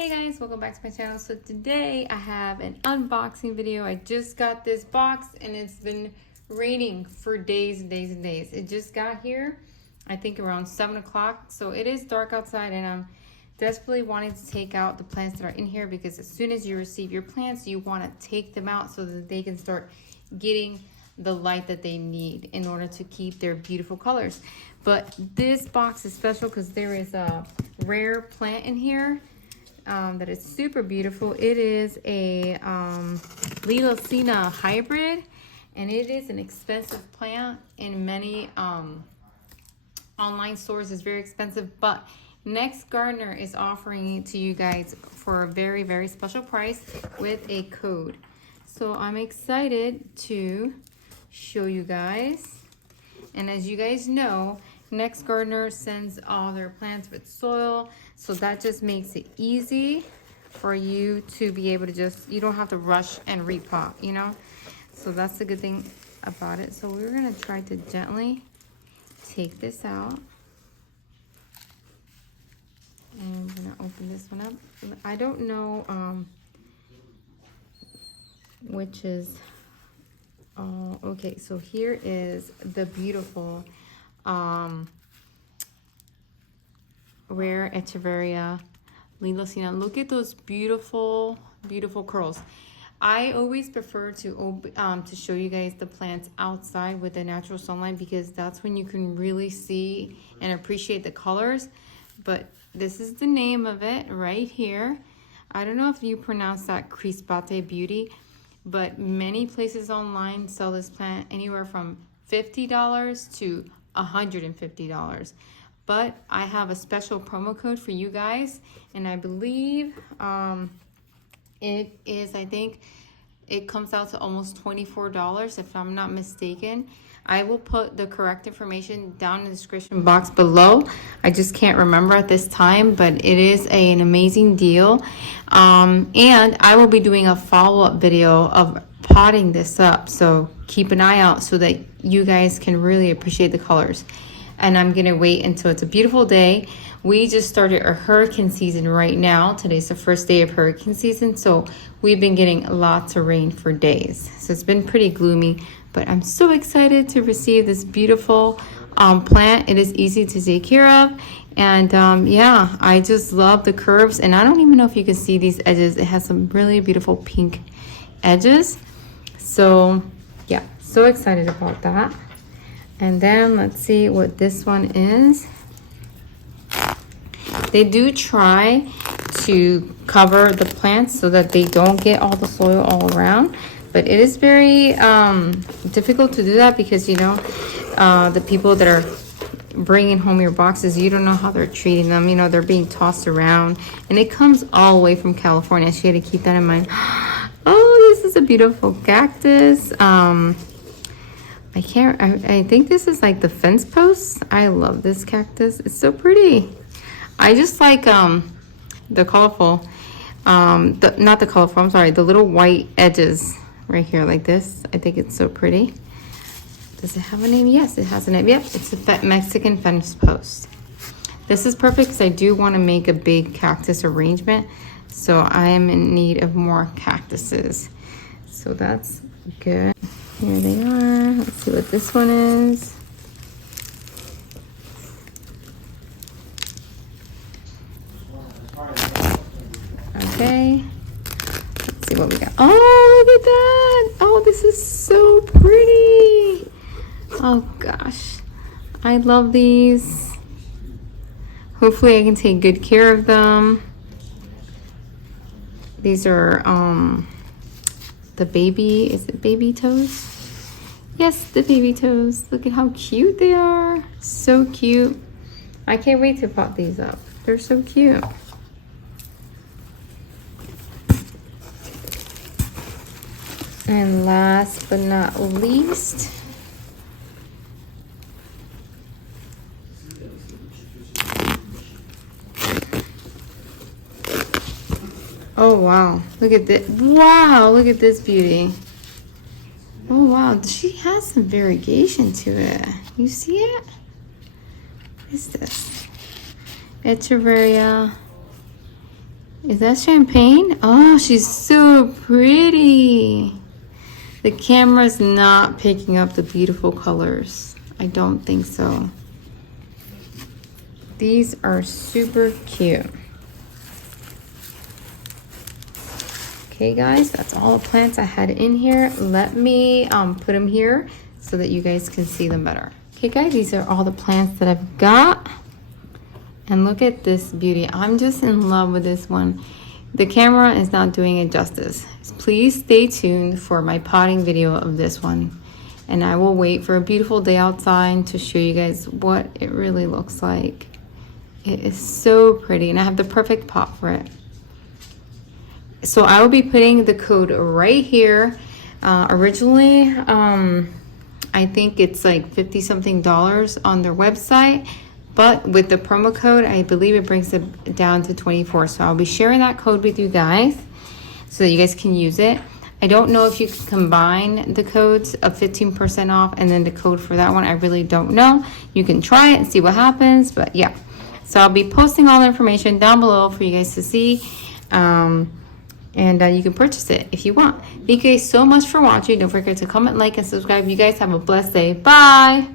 Hey guys, welcome back to my channel. So today I have an unboxing video. I just got this box and it's been raining for days and days and days. It just got here, I think around 7 o'clock. So it is dark outside and I'm desperately wanting to take out the plants that are in here because as soon as you receive your plants, you want to take them out so that they can start getting the light that they need in order to keep their beautiful colors. But this box is special because there is a rare plant in here that is super beautiful. It is a Lilacina hybrid, and it is an expensive plant in many online stores. It's very expensive, but Next Gardener is offering it to you guys for a very, very special price with a code. So I'm excited to show you guys. And as you guys know, Next Gardener sends all their plants with soil, so that just makes it easy for you to be able to you don't have to rush and repot, you know? So that's the good thing about it. So we're gonna try to gently take this out. And we're gonna open this one up. I don't know which is, okay, so here is the beautiful rare Echeveria Lilacina. Look at those beautiful, beautiful curls. I always prefer to show you guys the plants outside with the natural sunlight because that's when you can really see and appreciate the colors. But this is the name of it right here. I don't know if you pronounce that Crispate Beauty, but many places online sell this plant anywhere from $50 to $150. But I have a special promo code for you guys, and I believe it is, I think it comes out to almost $24 if I'm not mistaken. I will put the correct information down in the description box below. I just can't remember at this time, but it is an amazing deal. And I will be doing a follow-up video of potting this up, so keep an eye out so that you guys can really appreciate the colors. And I'm gonna wait until it's a beautiful day. We just started our hurricane season right now. Today's the first day of hurricane season, so we've been getting lots of rain for days. So it's been pretty gloomy, but I'm so excited to receive this beautiful plant. It is easy to take care of. And yeah, I just love the curves. And I don't even know if you can see these edges. It has some really beautiful pink edges. So yeah, so excited about that. And then let's see what this one is. They do try to cover the plants so that they don't get all the soil all around, but it is very difficult to do that because, you know, the people that are bringing home your boxes, you don't know how they're treating them. You know, they're being tossed around, and it comes all the way from California, so you got to keep that in mind. Oh, this is a beautiful cactus. I think this is like the fence posts. I love this cactus. It's so pretty. I just like the colorful, not the colorful, I'm sorry, the little white edges right here like this. I think it's so pretty. Does it have a name? Yes, it has a name. Yep, it's a Mexican fence post. This is perfect because I do want to make a big cactus arrangement. So I am in need of more cactuses. So that's good. Here they are. Let's see what this one is. Okay. Let's see what we got. Oh, look at that. Oh, this is so pretty. Oh, gosh. I love these. Hopefully I can take good care of them. These are, the baby, is it baby toes? Yes, the baby toes. Look at how cute they are. So cute. I can't wait to pot these up. They're so cute. And last but not least, oh wow, look at this. Wow, look at this beauty. Oh wow, she has some variegation to it. You see it? What is this? Echeveria Is that champagne? Oh, she's so pretty. The camera's not picking up the beautiful colors. I don't think so. These are super cute. Okay guys, that's all the plants I had in here. Let me put them here so that you guys can see them better. Okay guys, these are all the plants that I've got. And look at this beauty. I'm just in love with this one. The camera is not doing it justice. Please stay tuned for my potting video of this one. And I will wait for a beautiful day outside to show you guys what it really looks like. It is so pretty and I have the perfect pot for it. So I will be putting the code right here. Originally, I think it's like 50 something dollars on their website, but with the promo code, I believe it brings it down to 24. So I'll be sharing that code with you guys so that you guys can use it. I don't know if you can combine the codes of 15% off and then the code for that one. I really don't know. You can try it and see what happens, but yeah. So I'll be posting all the information down below for you guys to see. And you can purchase it if you want. Thank you guys so much for watching. Don't forget to comment, like, and subscribe. You guys have a blessed day. Bye.